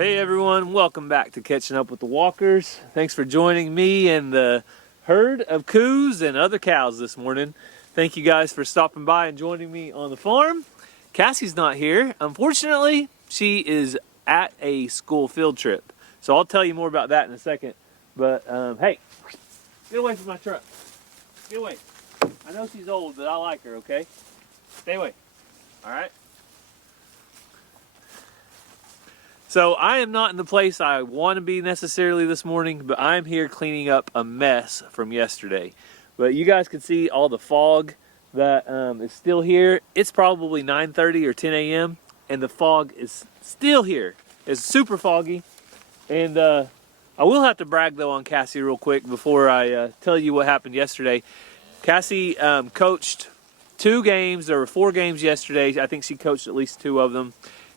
Hey everyone, welcome back to Catching Up with the Walkers. Thanks for joining me and the herd of coos and other cows this morning. Thank you guys for stopping by and joining me on the farm. Cassie's not here. Unfortunately, she is at a school field trip. So I'll tell you more about that in a second. But hey, get away from my truck. Get away. I know she's old, but I like her, okay? Stay away. All right? So I am not in the place I want to be necessarily this morning, but I'm here cleaning up a mess from yesterday. But you guys can see all the fog that is still here. It's probably 9:30 or 10 a.m. and the fog is still here. It's super foggy. And I will have to brag though on Cassie real quick before I tell you what happened yesterday. Cassie coached 2 games. There were 4 games yesterday. I think she coached at least 2 of them.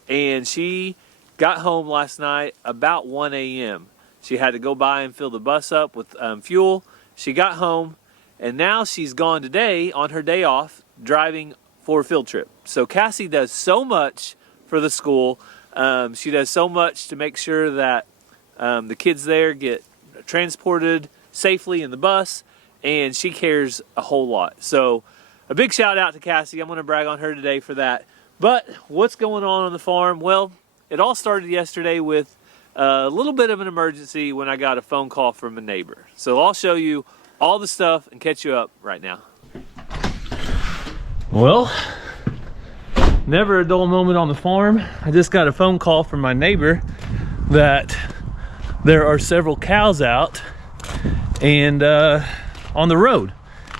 And she got home last night about 1 a.m. She had to go by and fill the bus up with fuel. She got home, and now she's gone today on her day off driving for a field trip. So Cassie does so much for the school. She does so much to make sure that the kids there get transported safely in the bus, and she cares a whole lot. So a big shout out to Cassie. I'm going to brag on her today for that. But what's going on the farm? Well, it all started yesterday with a little bit of an emergency when I got a phone call from a neighbor. So I'll show you all the stuff and catch you up right now. Well, never a dull moment on the farm. I just got a phone call from my neighbor that there are several cows out and on the road.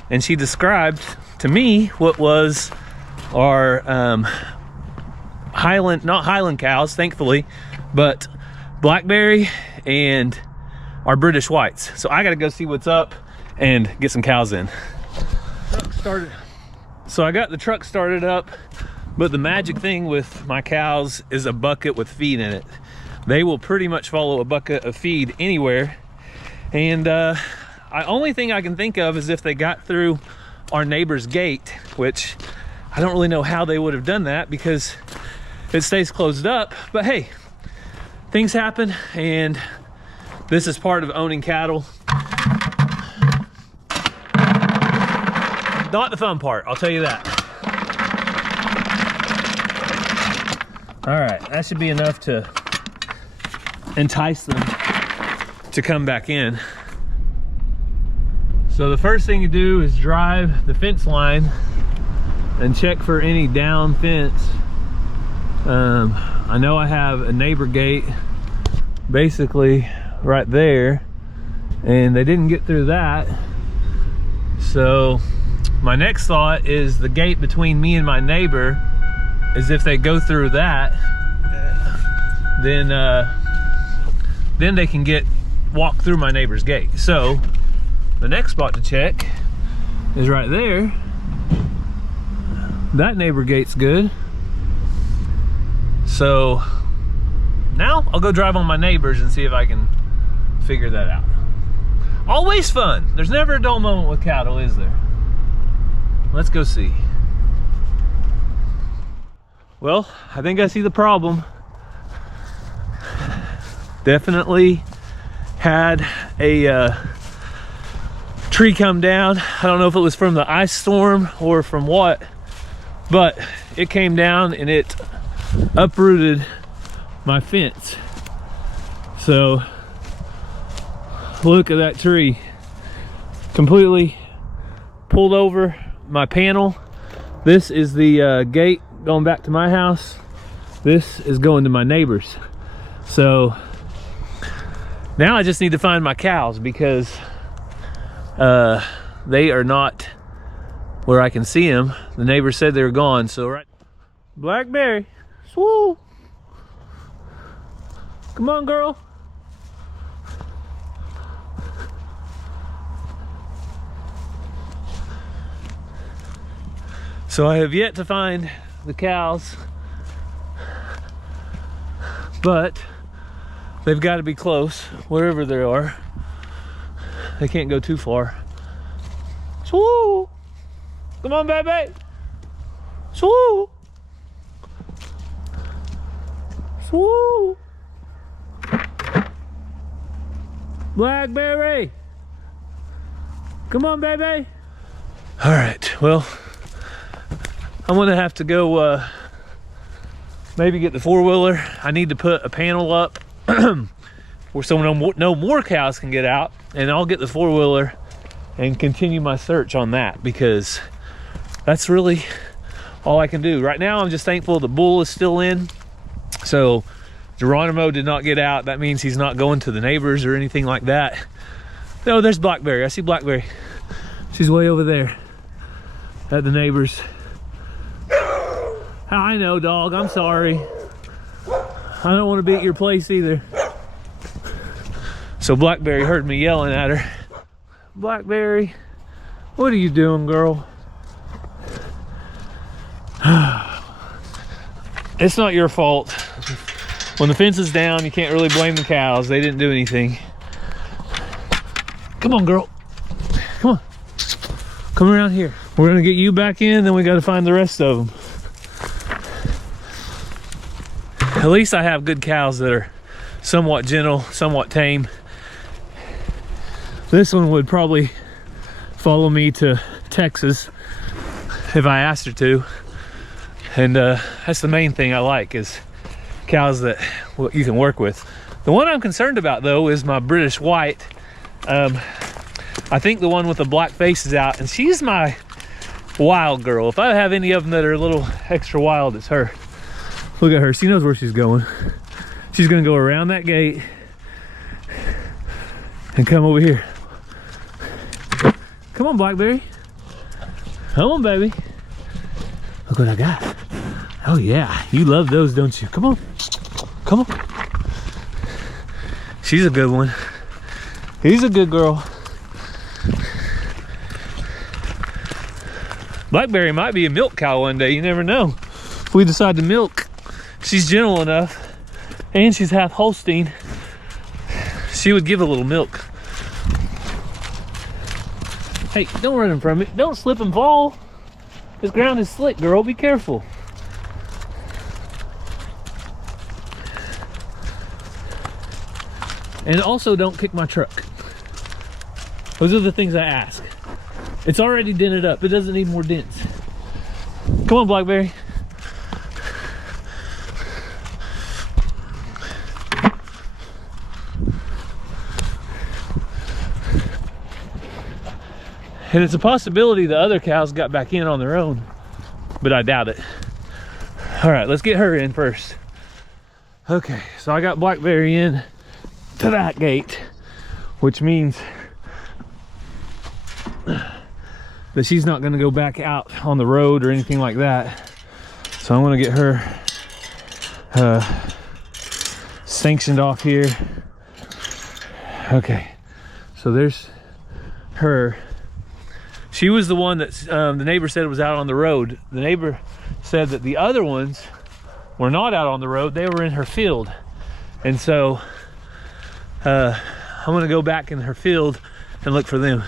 And she described to me what was our not Highland cows, thankfully, but Blackberry and our British Whites. So I gotta go see what's up and get some cows in. Truck started. So I got the truck started up, but the magic thing with my cows is a bucket with feed in it. They will pretty much follow a bucket of feed anywhere. And the only thing I can think of is if they got through our neighbor's gate, which I don't really know how they would have done that because it stays closed up. But hey, things happen, and this is part of owning cattle. Not the fun part, I'll tell you that. All right, that should be enough to entice them to come back in. So the first thing you do is drive the fence line and check for any down fence. I know I have a neighbor gate basically right there, and they didn't get through that. So my next thought is the gate between me and my neighbor is if they go through that, then they can walk through my neighbor's gate. So the next spot to check is right there. That neighbor gate's good. So now I'll go drive on my neighbors and see if I can figure that out. Always fun. There's never a dull moment with cattle, is there? Let's go see. Well, I think I see the problem. Definitely had a tree come down. I don't know if it was from the ice storm or from what, but it came down and it uprooted my fence. So look at that tree. Completely pulled over my panel. This is the gate going back to my house. This is going to my neighbor's. So now I just need to find my cows because they are not where I can see them. The neighbor said they were gone. So right, Blackberry, swoo. Come on, girl. So I have yet to find the cows, but they've got to be close, wherever they are. They can't go too far. Swoo! Come on, baby! Swoo! Swoo! Blackberry! Come on, baby! All right, well, I'm gonna have to go maybe get the four-wheeler. I need to put a panel up where so no more cows can get out, and I'll get the four-wheeler and continue my search on that, because that's really all I can do. Right now, I'm just thankful the bull is still in. So Geronimo did not get out. That means he's not going to the neighbors or anything like that. No, there's Blackberry. I see Blackberry. She's way over there at the neighbors. I know, dog. I'm sorry. I don't want to be at your place either. So Blackberry heard me yelling at her. Blackberry, what are you doing, girl? It's not your fault. When the fence is down, you can't really blame the cows. They didn't do anything. Come on, girl. Come on. Come around here. We're gonna get you back in, then we gotta find the rest of them. At least I have good cows that are somewhat gentle, somewhat tame. This one would probably follow me to Texas if I asked her to. And that's the main thing I like, is cows that you can work with. The one I'm concerned about, though, is my British White. I think the one with the black face is out, and she's my wild girl. If I have any of them that are a little extra wild, it's her. Look at her. She knows where she's going. She's gonna go around that gate and come over here. Come on, Blackberry. Come on, baby. Look what I got. Oh yeah, you love those, don't you? Come on. Come on. She's a good one. He's a good girl. Blackberry might be a milk cow one day. You never know. If we decide to milk, she's gentle enough, and she's half Holstein. She would give a little milk. Hey, don't run from it. Don't slip and fall. This ground is slick, girl. Be careful. And also, don't kick my truck. Those are the things I ask. It's already dented up. It doesn't need more dents. Come on, Blackberry. And it's a possibility the other cows got back in on their own, but I doubt it. All right, let's get her in first. Okay, so I got Blackberry in to that gate, which means that she's not gonna go back out on the road or anything like that. So I'm gonna get her sanctioned off here. Okay, so there's her. She was the one that the neighbor said was out on the road. The neighbor said that the other ones were not out on the road. They were in her field. And so I'm gonna go back in her field and look for them.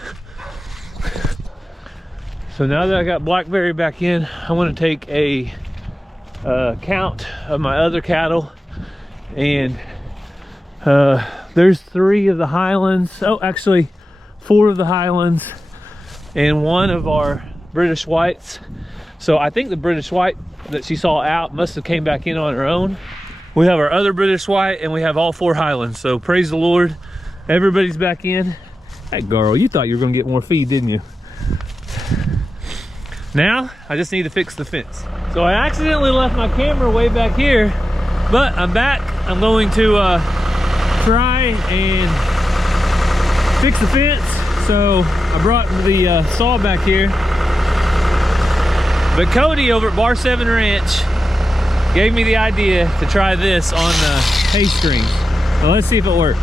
So now that I got Blackberry back in, I want to take a count of my other cattle. And there's 3 of the Highlands. Oh, actually 4 of the Highlands and 1 of our British Whites. So I think the British White that she saw out must have came back in on her own. We have our other British White and we have all 4 Highlands. So praise the Lord, everybody's back in. Hey girl, you thought you were gonna get more feed, didn't you? Now I just need to fix the fence. So I accidentally left my camera way back here, but I'm back. I'm going to try and fix the fence. So I brought the saw back here. But Cody over at Bar 7 Ranch gave me the idea to try this on hay strings. So let's see if it works.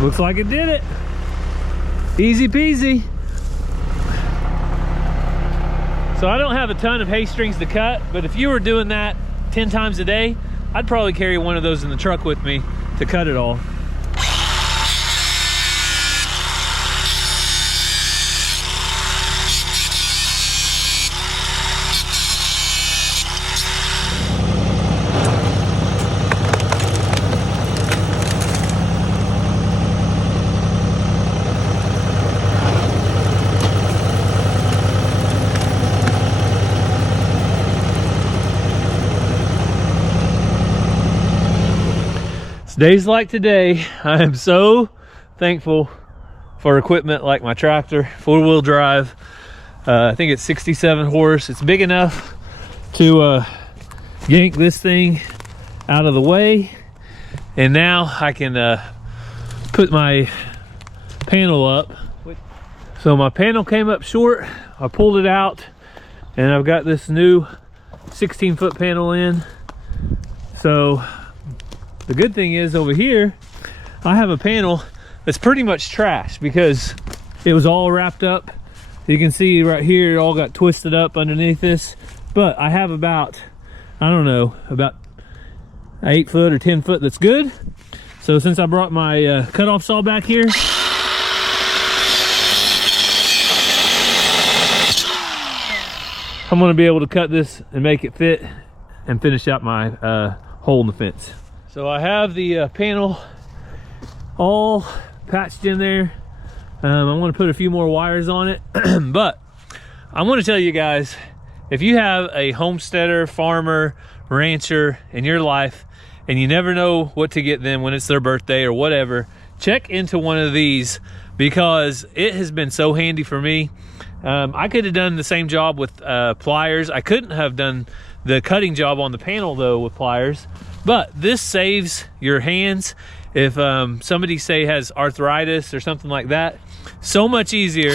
Looks like it did it. Easy peasy. So I don't have a ton of hay strings to cut, but if you were doing that 10 times a day, I'd probably carry one of those in the truck with me to cut it all. Days like today, I am so thankful for equipment like my tractor, 4-wheel drive. I think it's 67 horse. It's big enough to yank this thing out of the way. And now I can put my panel up. So my panel came up short. I pulled it out and I've got this new 16-foot panel in. So the good thing is over here, I have a panel that's pretty much trash because it was all wrapped up. You can see right here, it all got twisted up underneath this. But I have about, I don't know, about 8 foot or 10 foot that's good. So since I brought my cutoff saw back here, I'm gonna be able to cut this and make it fit and finish out my hole in the fence. So I have the panel all patched in there. I'm gonna put a few more wires on it, but I want to tell you guys, if you have a homesteader, farmer, rancher in your life, and you never know what to get them when it's their birthday or whatever, check into one of these because it has been so handy for me. I could have done the same job with pliers. I couldn't have done the cutting job on the panel though with pliers. But this saves your hands. If somebody say has arthritis or something like that, so much easier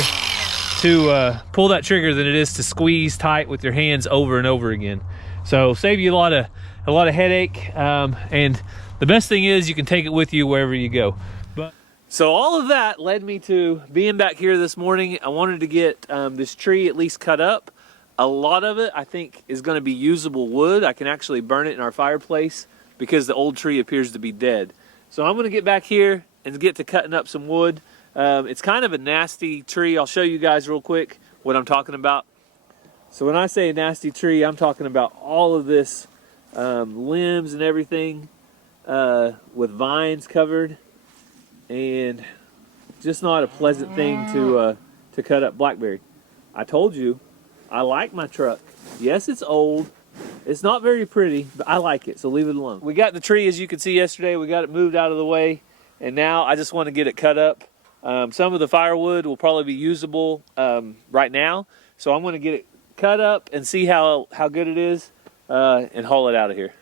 to pull that trigger than it is to squeeze tight with your hands over and over again. So save you a lot of headache. And the best thing is you can take it with you wherever you go. So all of that led me to being back here this morning. I wanted to get this tree at least cut up. A lot of it I think is going to be usable wood. I can actually burn it in our fireplace because the old tree appears to be dead. So I'm gonna get back here and get to cutting up some wood. It's kind of a nasty tree. I'll show you guys real quick what I'm talking about. So when I say a nasty tree, I'm talking about all of this limbs and everything with vines covered, and just not a pleasant thing to cut up blackberry. I told you, I like my truck. Yes, it's old. It's not very pretty, but I like it, so leave it alone. We got the tree, as you could see yesterday. We got it moved out of the way, and now I just want to get it cut up. Some of the firewood will probably be usable right now, so I'm going to get it cut up and see how good it is and haul it out of here.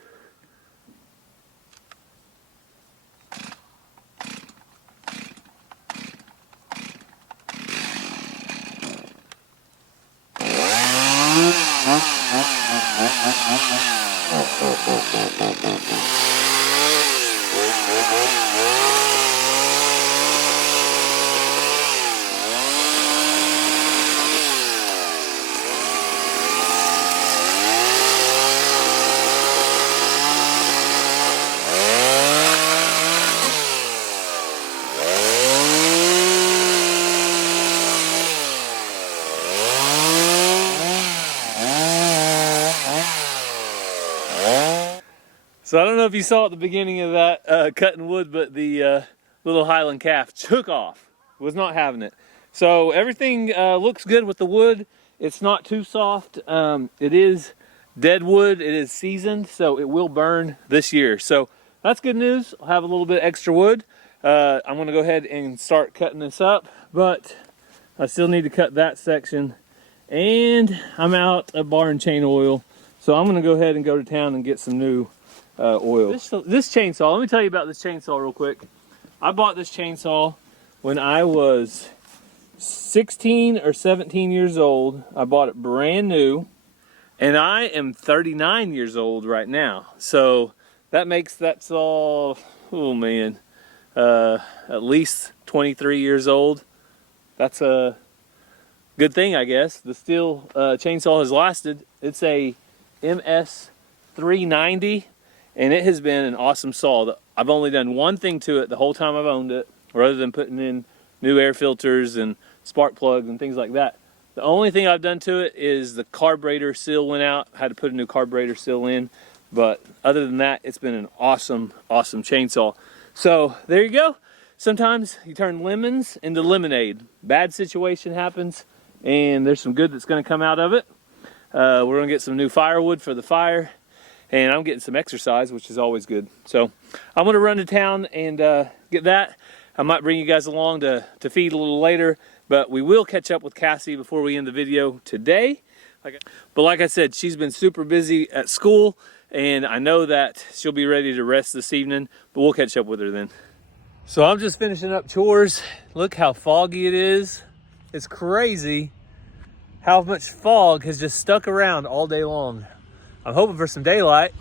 So I don't know if you saw at the beginning of that cutting wood, but the little Highland calf took off. Was not having it. So everything looks good with the wood. It's not too soft. It is dead wood. It is seasoned, so it will burn this year. So that's good news. I'll have a little bit extra wood. I'm going to go ahead and start cutting this up, but I still need to cut that section. And I'm out of bar and chain oil, so I'm going to go ahead and go to town and get some new oil. This chainsaw, let me tell you about this chainsaw real quick. I bought this chainsaw when I was 16 or 17 years old. I bought it brand new, and I am 39 years old right now. So that makes that saw, oh man, at least 23 years old. That's a good thing, I guess. The steel chainsaw has lasted. It's a MS 390. And it has been an awesome saw. I've only done one thing to it the whole time I've owned it, rather than putting in new air filters and spark plugs and things like that. The only thing I've done to it is the carburetor seal went out. I had to put a new carburetor seal in. But other than that, it's been an awesome, awesome chainsaw. So there you go. Sometimes you turn lemons into lemonade. Bad situation happens, and there's some good that's going to come out of it. We're going to get some new firewood for the fire. And I'm getting some exercise, which is always good. So I'm going to run to town and get that. I might bring you guys along to feed a little later, but we will catch up with Cassie before we end the video today. But like I said, she's been super busy at school, and I know that she'll be ready to rest this evening, but we'll catch up with her then. So I'm just finishing up chores. Look how foggy it is. It's crazy how much fog has just stuck around all day long. I'm hoping for some daylight,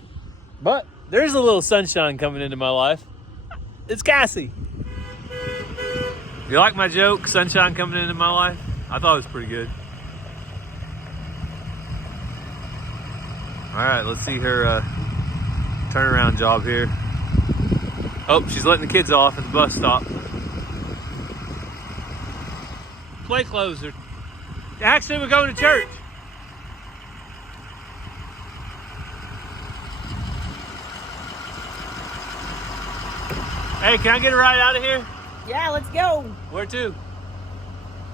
but there's a little sunshine coming into my life. It's Cassie. You like my joke, sunshine coming into my life? I thought it was pretty good. All right, let's see her turnaround job here. Oh, she's letting the kids off at the bus stop. Play closer. Actually, we're going to church. Hey, can I get a ride out of here? Yeah, let's go. Where to?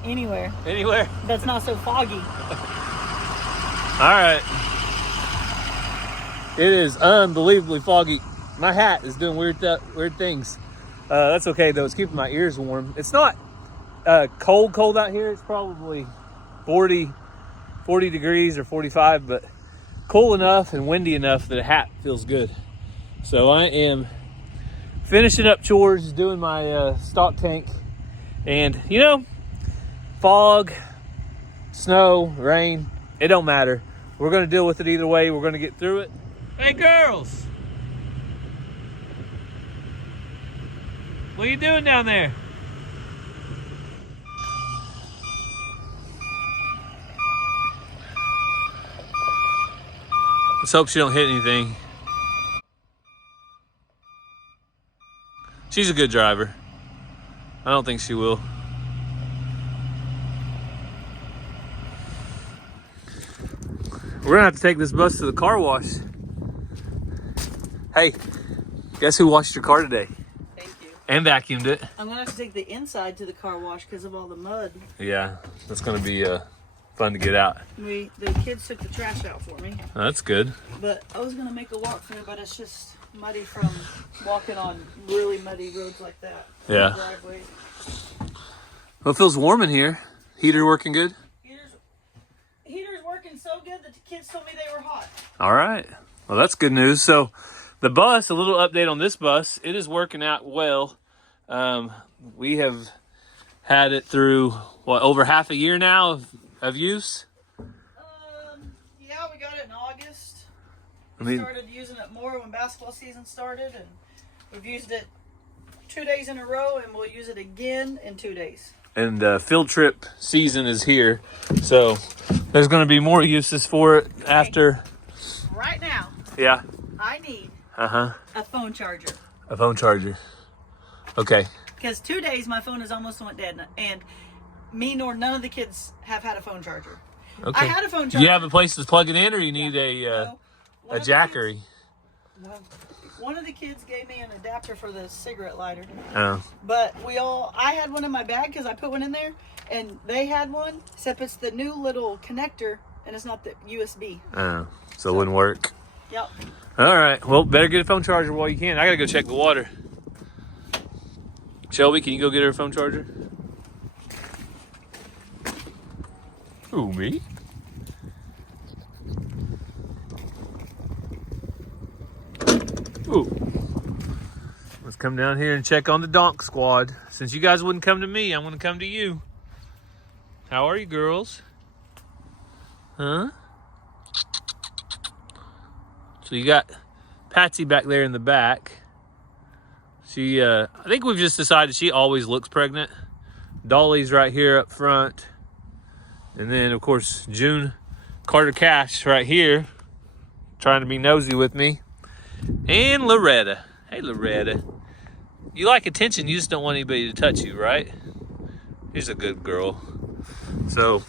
Anywhere. Anywhere? That's not so foggy. All right. It is unbelievably foggy. My hat is doing weird things. That's okay though. It's keeping my ears warm. It's not cold out here. It's probably 40 degrees or 45, but cool enough and windy enough that a hat feels good. So I am finishing up chores, doing my stock tank, and you know, fog, snow, rain, it don't matter. We're gonna deal with it either way. We're gonna get through it. Hey girls, what are you doing down there? Let's hope she don't hit anything. She's a good driver. I don't think she will. We're gonna have to take this bus to the car wash. Hey, guess who washed your car today? Thank you. And vacuumed it. I'm gonna have to take the inside to the car wash because of all the mud. Yeah, that's gonna be fun to get out. The kids took the trash out for me. Oh, that's good. But I was gonna make a walk through, but it's just muddy from walking on really muddy roads like that. Yeah. Well, it feels warm in here. Heater working good? Heater's working so good that the kids told me they were hot. All right. Well, that's good news. So the bus, a little update on this bus, it is working out well. We have had it through, what, over half a year now of use? Yeah, we got it in August. We started using it more when basketball season started, and we've used it 2 days in a row, and we'll use it again in 2 days. And field trip season is here, so there's going to be more uses for it after. Right now, yeah, I need a phone charger. A phone charger. Okay. Because 2 days my phone has almost went dead, and me nor none of the kids have had a phone charger. Okay. I had a phone charger. Do you have a place to plug it in, or you need a jackery? One of the kids gave me an adapter for the cigarette lighter. Oh. But I had one in my bag because I put one in there, and they had one, except it's the new little connector, and it's not the USB. Oh. So it wouldn't work. Yep. All right. Well, better get a phone charger while you can. I got to go check the water. Shelby, can you go get her a phone charger? Who, me? Ooh. Let's come down here and check on the donk squad. Since you guys wouldn't come to me, I'm going to come to you. How are you, girls? Huh? So you got Patsy back there in the back. She, I think we've just decided she always looks pregnant. Dolly's right here up front. And then, of course, June Carter Cash right here, trying to be nosy with me. And Loretta. Hey, Loretta. You like attention, you just don't want anybody to touch you, right? She's a good girl. So,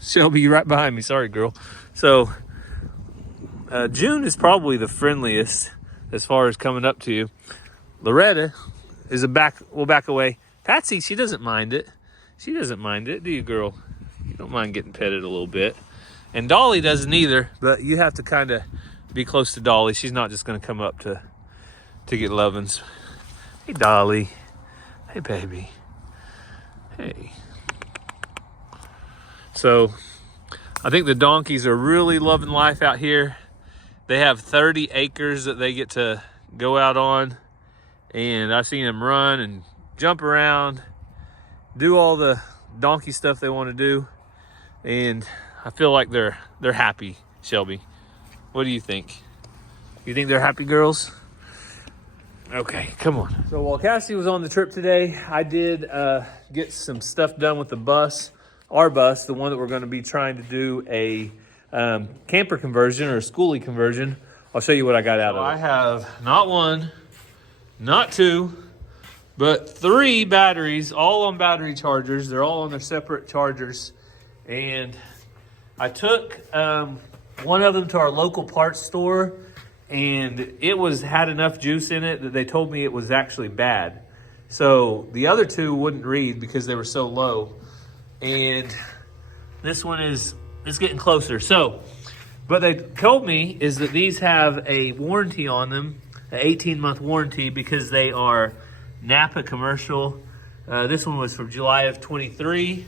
Shelby right behind me. Sorry, girl. So, June is probably the friendliest as far as coming up to you. Loretta is back away. Patsy, she doesn't mind it. She doesn't mind it, do you, girl? You don't mind getting petted a little bit. And Dolly doesn't either, but you have to kind of be close to Dolly. She's not just going to come up to get lovins. Hey, Dolly. Hey, baby. Hey. So, I think the donkeys are really loving life out here. They have 30 acres that they get to go out on. And I've seen them run and jump around, do all the donkey stuff they want to do. And I feel like they're happy, Shelby. What do you think? You think they're happy, girls? Okay, come on. So while Cassie was on the trip today, I did get some stuff done with the bus. Our bus, the one that we're going to be trying to do a camper conversion or a schoolie conversion. I'll show you what I got out of it. I have not one, not two, but 3 batteries, all on battery chargers. They're all on their separate chargers. And I took one of them to our local parts store, and it had enough juice in it that they told me it was actually bad. So the other 2 wouldn't read because they were so low. And this one it's getting closer. So, what they told me is that these have a warranty on them, an 18-month warranty, because they are Napa commercial. This one was from July of 23,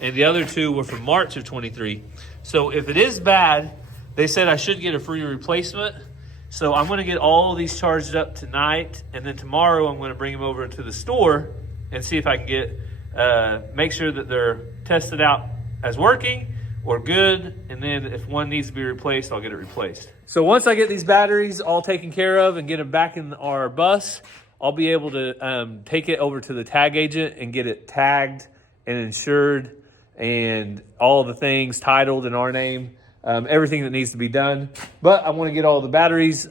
and the other 2 were from March of 23. So if it is bad, they said I should get a free replacement. So I'm going to get all of these charged up tonight, and then tomorrow I'm going to bring them over to the store and see if I can get make sure that they're tested out as working or good, and then if one needs to be replaced, I'll get it replaced. So once I get these batteries all taken care of and get them back in our bus, I'll be able to take it over to the tag agent and get it tagged and insured and all the things titled in our name, everything that needs to be done. But I want to get all the batteries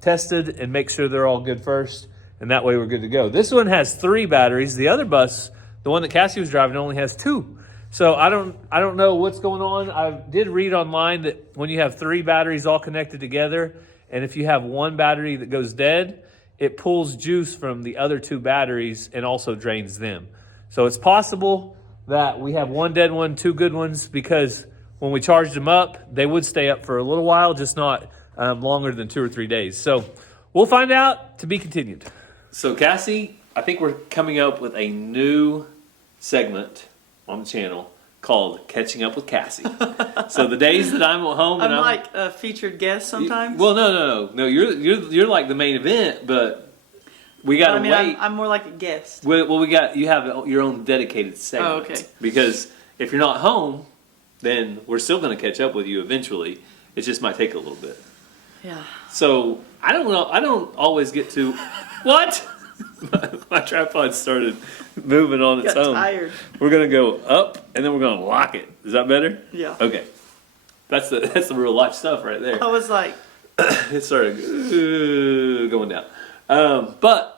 tested and make sure they're all good first, and that way we're good to go. This one has 3 batteries. The other bus, the one that Cassie was driving, only has 2. So I don't know what's going on. I did read online that when you have 3 batteries all connected together, and if you have one battery that goes dead, it pulls juice from the other 2 batteries and also drains them. So it's possible that we have one dead one, 2 good ones, because when we charged them up, they would stay up for a little while, just not longer than 2 or 3 days. So we'll find out, to be continued. So Cassie, I think we're coming up with a new segment on the channel called Catching Up with Cassie. So the days that I'm at home, and I'm like a featured guest sometimes. Well, no. You're like the main event, but we got to wait. I'm more like a guest. Well, you have your own dedicated segment. Oh, okay. Because if you're not home, then we're still going to catch up with you eventually. It just might take a little bit. Yeah. So I don't know. I don't always get to what. My tripod started moving on its Got own. tired. We're gonna go up and then we're gonna lock it. Is that better? Yeah. Okay. That's the real life stuff right there. I was like, It started going down. But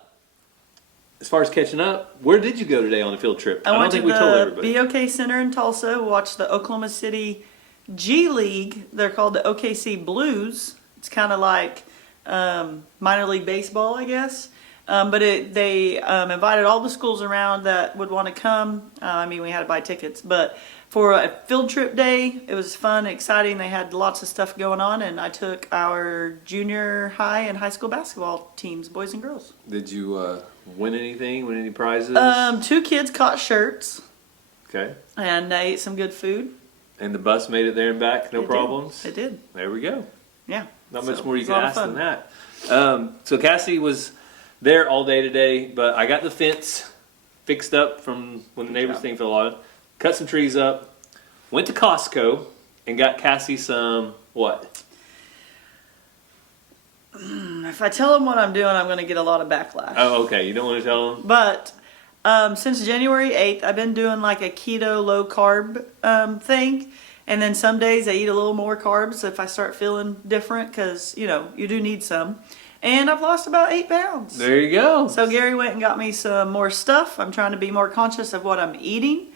as far as catching up, where did you go today on a field trip? I went don't think to we told the everybody. BOK Center in Tulsa, watched the Oklahoma City G League. They're called the OKC Blues. It's kind of like minor league baseball, I guess. But they invited all the schools around that would want to come. I mean, we had to buy tickets, but for a field trip day, it was fun, exciting. They had lots of stuff going on, and I took our junior high and high school basketball teams, boys and girls. Did you win anything? Win any prizes? 2 kids caught shirts, Okay. and they ate some good food. And the bus made it there and back, no It did. problems? It did, There we go. yeah. Not So, much more you it was can a lot of ask than fun. that. So Cassie was there all day today, but I got the fence fixed up from when the neighbors job. thing fell on. Cut some trees up. Went to Costco and got Cassie some what? If I tell them what I'm doing, I'm going to get a lot of backlash. Oh, okay. You don't want to tell them? But since January 8th, I've been doing like a keto low carb thing. And then some days I eat a little more carbs if I start feeling different because, you know, you do need some. And I've lost about 8 pounds. There you go. So Gary went and got me some more stuff. I'm trying to be more conscious of what I'm eating.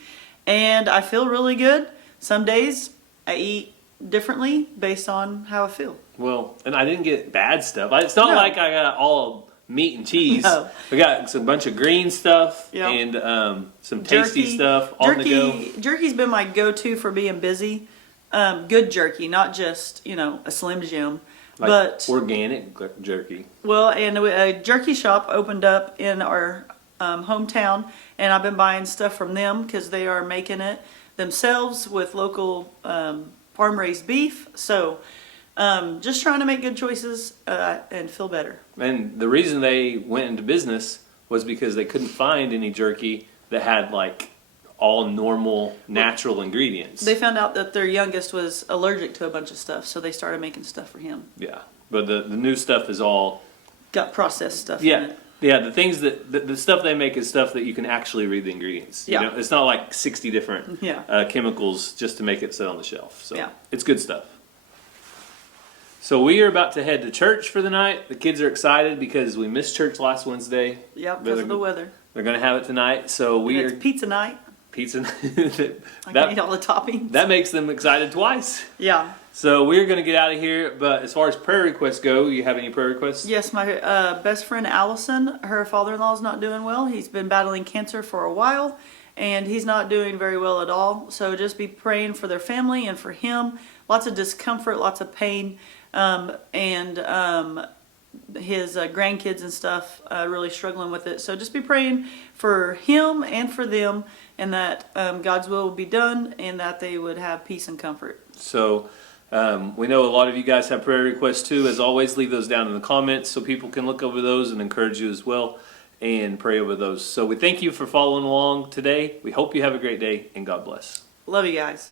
And I feel really good. Some days I eat differently based on how I feel. Well, and I didn't get bad stuff. It's not No. like I got all meat and cheese. No. We got some bunch of green stuff Yep. and some tasty stuff on the go. Jerky's been my go-to for being busy. Good jerky, not just, you know, a Slim Jim. Like But, organic jerky. well, and a jerky shop opened up in our hometown, and I've been buying stuff from them because they are making it themselves with local farm-raised beef. So just trying to make good choices and feel better. And the reason they went into business was because they couldn't find any jerky that had like all normal natural ingredients. They found out that their youngest was allergic to a bunch of stuff, so they started making stuff for him. Yeah, but the new stuff is all Got processed stuff in yeah. it. Yeah, the things that the stuff they make is stuff that you can actually read the ingredients. Yeah. You know, it's not like 60 different Yeah. chemicals just to make it sit on the shelf. So Yeah. it's good stuff. So we are about to head to church for the night. The kids are excited because we missed church last Wednesday. Yep, because of the weather. They're going to have it tonight. So we And are it's pizza night. pizza. I can eat all the toppings. That makes them excited twice. Yeah. So we're going to get out of here. But as far as prayer requests go, you have any prayer requests? Yes, my best friend Allison, her father-in-law is not doing well. He's been battling cancer for a while, and he's not doing very well at all. So just be praying for their family and for him. Lots of discomfort, lots of pain, and his grandkids and stuff really struggling with it. So just be praying for him and for them, and that God's will be done, and that they would have peace and comfort. So we know a lot of you guys have prayer requests too. As always, leave those down in the comments so people can look over those and encourage you as well and pray over those. So we thank you for following along today. We hope you have a great day, and God bless. Love you guys.